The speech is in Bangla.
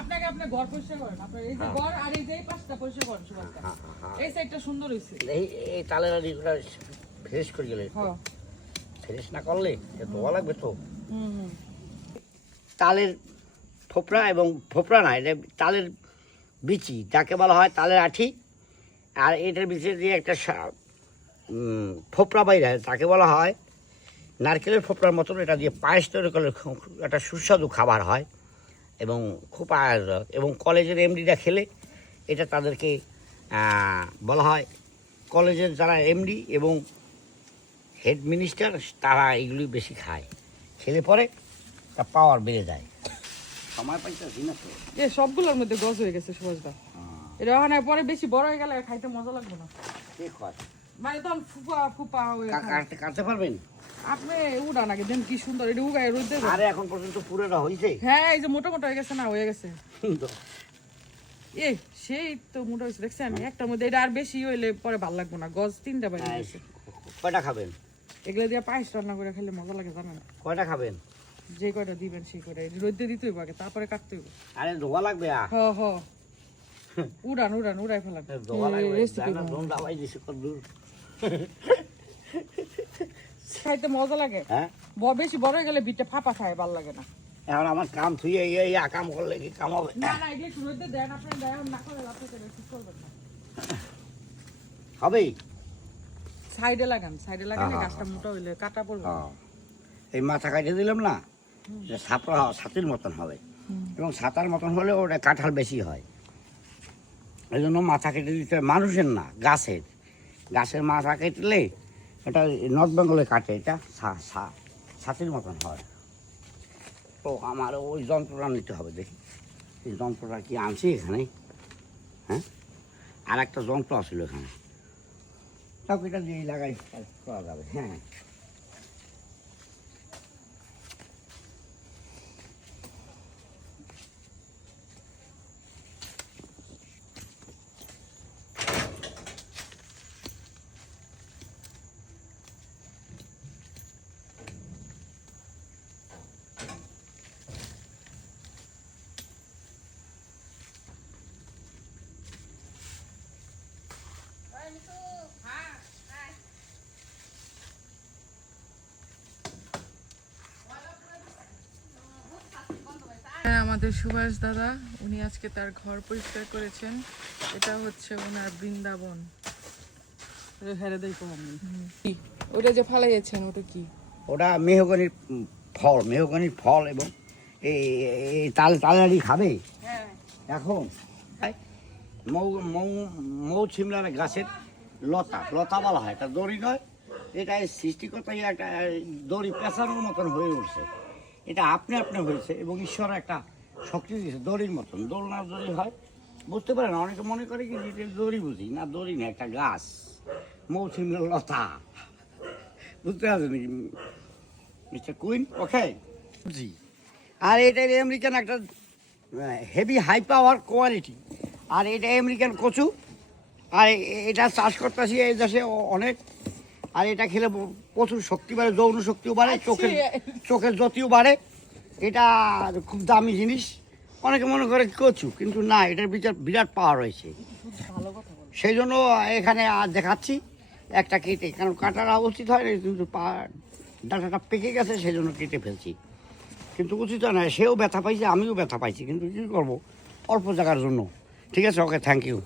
আপনাকে আপনি ঘর পরিষ্কার করেন, আপনার এই যে ঘর আর এই যে পাঁচটা পরিষ্কার করেন সুভাষ। এই সাইডটা সুন্দর হইছে। এই তালের আড়িটা ফ্রেশ করে গেলে, ফ্রেশ না করলে ধোয়া লাগবে তো। তালের ফোপরা এবং ফোপরা না, এটা তালের বিচি যাকে বলা হয় তালের আঠি। আর এটার ভিতরে দিয়ে একটা ফোপরা বাইরে তাকে বলা হয় নারকেলের ফোপরার মতন। এটা দিয়ে পায়েস তৈরি করলে একটা সুস্বাদু খাবার হয় এবং খুব আয়োজক। এবং কলেজের এমডিটা খেলে এটা তাদেরকে বলা হয়, কলেজের যারা এমডি এবং হেড মিনিস্টার তারা এগুলি বেশি খায়, খেলে পরে তা পাওয়ার বেড়ে যায়। সময় পাইতেছি না তো, এ সবগুলোর মধ্যে গজ হয়ে গেছে সুভাষদা। এটা ওখানে পরে বেশি বড় হয়ে গেলে খাইতে মজা লাগবে না। ঠিক হয়, মানে তখন ফুপা ফুপা হয়ে কাটতে পারবেন আপনি। উড়ান আগে দেন কি সুন্দর, এটা উগায় রোদ দেবে। আরে এখন পর্যন্ত পুরোটা হয়েছে। হ্যাঁ এই যে মোটা মোটা হয়ে গেছে না, হয়ে গেছে। এ সেই তো মোটা হয়েছে দেখছেন। একটার মধ্যে এটা আর বেশি হইলে পরে ভালো লাগবে না। গজ 3টা বাইরে গেছে। কয়টা খাবেন? এগুলো দিয়ে পায়েস রান্না করে খেলে মজা লাগে জানেন। কয়টা খাবেন? যে কয়টা দিবেন সেই কয়টা রোদে দিতে হইব আগে, তারপরে কাটতে হইব। আরে ধোয়া লাগবে। উড়ান উড়ান উড়াই ফেলান। খাইতে মজা লাগে। হ্যাঁ বেশি বড় হয়ে গেলে বিটটা ফাঁপা খায়, ভালো লাগে না। এখন আমার কাম থুয়ে এই কাম করলে কি কাম হবে? না না, এগুলো রোদে দেন আপনি, দেন না করে রাতে ঠিক করবেন না। হবেই। সাইডে লাগান গাছটা মোটা হইলে কাটা পড়বে। এই মাথা কাটে দিলাম না, ছাতির মতন হবে এবং ছাতার মতন হলে ওটা কাঁঠাল বেশি হয়। এই জন্য মাথা কেটে দিতে, মানুষের না গাছের মাথা কেটলে এটা নর্থ বেঙ্গলে কাটে, এটা ছাতির মতন হয়। তো আমার ওই যন্ত্রটা নিতে হবে, দেখি এই যন্ত্রটা কি আনছি এখানে। হ্যাঁ আর একটা যন্ত্র আসছিল এখানে, তাও এটা দিয়ে লাগাই করা যাবে। হ্যাঁ আমাদের সুভাষ দাদা, উনি আজকে তার ঘর পরিষ্কার করেছেন। এটা হচ্ছে ওনার বৃন্দাবন। ওটা যে ফালাইয়েছেন ওটা কি? ওটা মেহগনির ফল এবং এই তালারি খাবে এখন। মৌ ছিমলার গাছের লতা বলা হয়, এটা দড়ি নয়। এটা সৃষ্টিকর্তা একটা দড়ি পেঁচানোর মতন হয়ে উঠছে। এটা আপনি হয়েছে এবং ঈশ্বর একটা শক্তি দিয়েছে দড়ির মতন। দোলনার দড়ি হয়, বুঝতে পারেন। অনেকে মনে করে কি যে দড়ি বুঝি না, দড়ি না, একটা গাছ মৌ ছিমলার লতা। বুঝতে পারছেন মিস্টার কুইন? ওকে জি। আর এটা আমেরিকান একটা হেভি হাই পাওয়ার কোয়ালিটি। আর এটা আমেরিকান কচু। আর এটা চাষ করতেছি এই দেশে অনেক। আর এটা খেলে প্রচুর শক্তি বাড়ে, যৌন শক্তিও বাড়ে, চোখের জ্যোতিও বাড়ে। এটা খুব দামি জিনিস। অনেকে মনে করে কচু, কিন্তু না, এটার বিরাট পাওয়ার রয়েছে। সেই জন্য এখানে দেখাচ্ছি একটা কেটে, কারণ কাটাটা উচিত হয় না, কিন্তু ডাটাটা পেকে গেছে সেই জন্য কেটে ফেলছি। কিন্তু উচিত নয়, সেও ব্যথা পাইছে, আমিও ব্যথা পাইছি, কিন্তু কী করবো, অল্প জায়গার জন্য। ঠিক আছে, ওকে, থ্যাংক ইউ।